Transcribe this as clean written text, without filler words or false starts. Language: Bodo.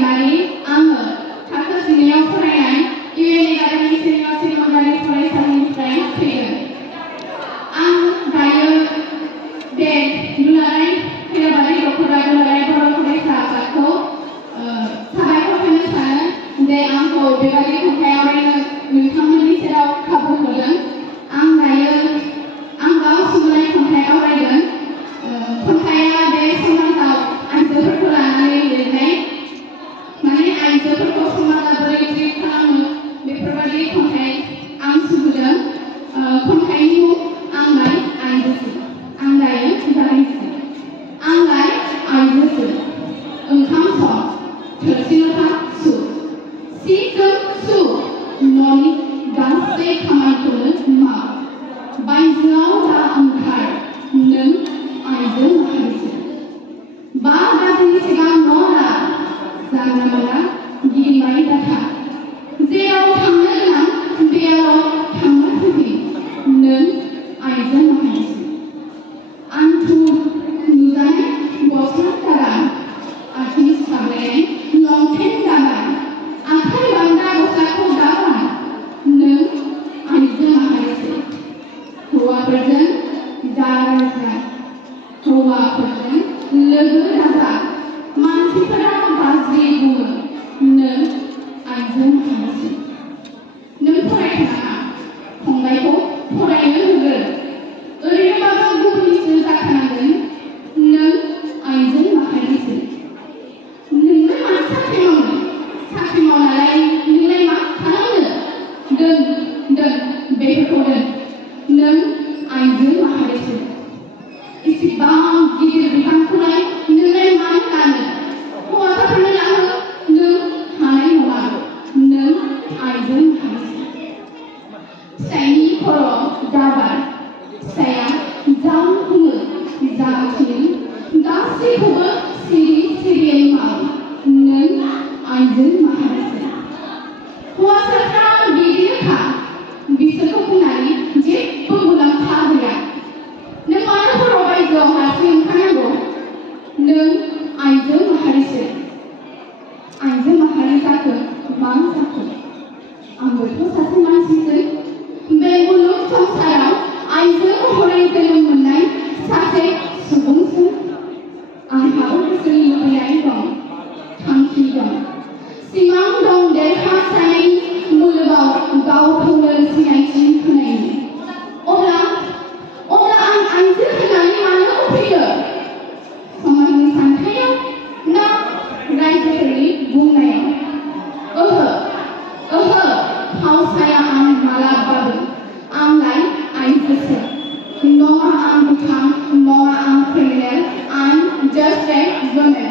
दैमारि आङो थाखो 10आव फरायनाय इउएन एकाडेमि सिनियर सेकेन्डारि फरायसालिनिफ्राय फैदों। आं दायो बे दुलाराय खैराबारि दख'रा दुलाराय बर' फरायसा आफादखौ साबायखर होनो सानो जे आंखौ बेबादि खन्थाइ आवरायनो नोंथांमोननि सेराव खाबु होदों। आं गाव सुजुनाय खन्थाइ आवरायगोन। खन्थाइया बे समाजाव आइजोफोरखौ लानानै लिरनाय, माने आइजोफोरखौ समाजा बोरै ट्रिट खालामो बेफोरबादि खन्थाइ आं सुजुदों। खन्थाइनि मुं आंलाय आइजोसो। आं दायो जागायनोसै। आंलाय आइजोसो, ओंखाम सं, थोरसि लथा सु, सि जोम सु, न'नि गासै खामानिखौनो माव, बायजोआव दा ओंखार, नों आइजो माहारिसो। 5 बाजिनि सिगां न' ला, जानला मोनला गिदिंबाय दाथा, जेराव थांनो गोनां बेयाव थांनो फैफिन, नों आइजो माहारिसो। आंथु नुजानाय गस्ला गारां, आथिं साब्लायनाय लंपेन्ट गारां, आखाइ बान्दा गस्लाखौ गारां, नों आइजो माहारिसो। हौवाफोरजों दाराजा, हौवाफोरजों लोगो दाजा, मानसिफोरा गाज्रि बुङो, नों आइजो माहारिसो। नों फरायथानाङा, फंबायखौ फरायनो होगोन, ओरैनोबाबो गुबुननिसो जाखानांगोन, नों आइजो माहारिसो। नोंनो मानो साख्रि मावनो? साख्रि मावनानै नोंलाय मा खालामनो? दोन बेफोरखौ दोन, नों आइजो माहारिसो। इसेबां गिदिर बिबानखौलाय नोंलाय मानो लानो? हौवासाफोरनो लाहो, नों हानाय नङा, नों आइजो माहारिसो। फिसायनि खर'आव दाबार, फिसाया जा बुङो जा थिनो गासैखौबो सिरि सिरियै माव, नों आइजो माहारिसो। हौवासाफ्रा बिदिनोखा, बिसोरखौ बुंनानै जेबो मुलाम्फा गैया। नों मानो हराव बायजोआव हारसिं ओंखारनांगौ? नों आइजो माहारिसो। आइजो माहारि जाखो मा जाखो? आंबोथ' सासे मानसिसो, बे मुलुग संसाराव आइजो महरै जोनोम मोननाय सासे सुबुंसो। आंहाबो गोसोनि लुबैनाय दं, थांखि दं, सिमां दं देरहासारनायनि, मुलुगाव गावखौनो सिनायथि होनायनि। अब्ला आं आइजो होननानै मानो उखैयो? समाजनि सानथायाव ना रायजोफोरनि बुंनायाव? ओहो फावसाया आं मालाबाबो। आंलाय आइजोसो। नङा आं दुथां, नङा आं criminal, I'm just a woman.